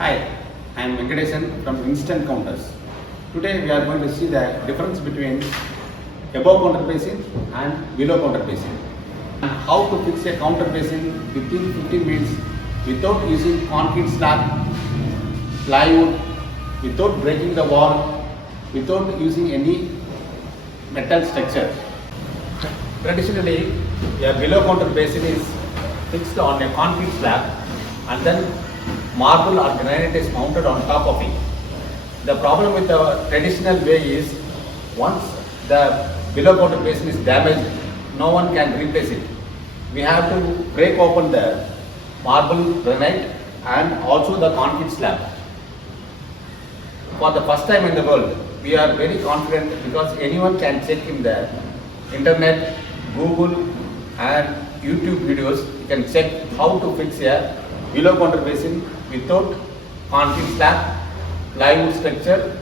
Hi, I am Venkatesan from Instant Counters. Today we are going to see the difference between above counter basin and below counter basin and how to fix a counter basin within 15 minutes without using concrete slab, plywood, without breaking the wall, without using any metal structure. Traditionally, a below counter basin is fixed on a concrete slab and then marble or granite is mounted on top of it. The problem with the traditional way is once the below counter basin is damaged, no one can replace it. We have to break open the marble, granite and also the concrete slab. For the first time in the world, we are very confident because anyone can check in the internet, Google and YouTube videos. You can check how to fix a below counter basin without concrete slab, plywood structure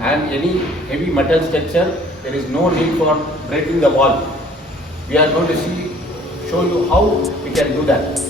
and any heavy metal structure. There is no need for breaking the wall. We are going to show you how we can do that.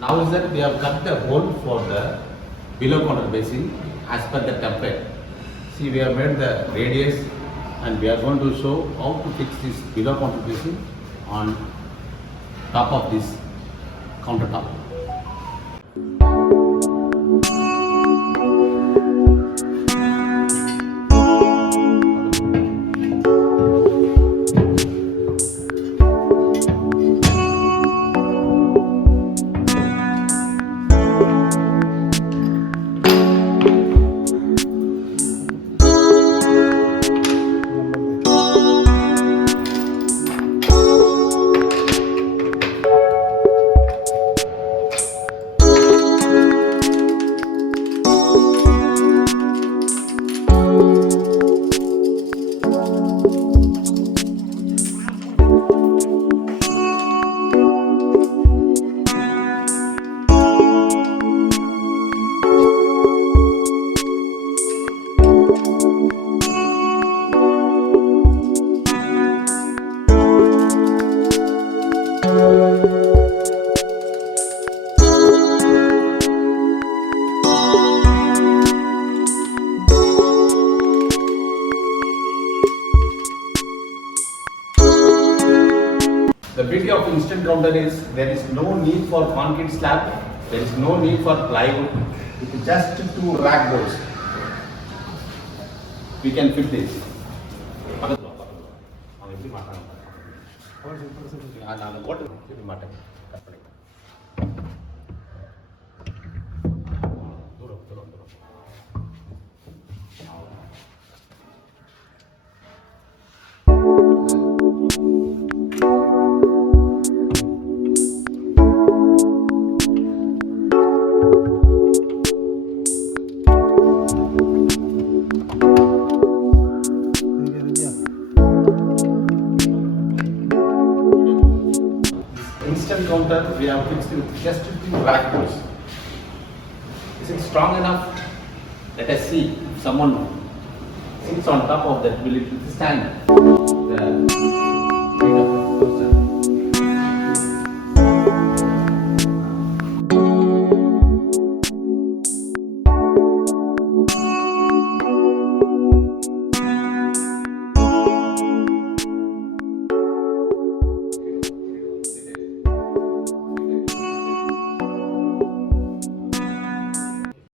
Now is that we have cut the hole for the below counter basin as per the template. See, we have made the radius and we are going to show how to fix this below counter basin on top of this countertop. The beauty of instant counter is there is no need for concrete slab, there is no need for plywood. It is just two rack doors. We can fit this. instant counter we have fixed with just 2 rack poles. Is it strong enough? Let us see if someone sits on top of that, will it withstand the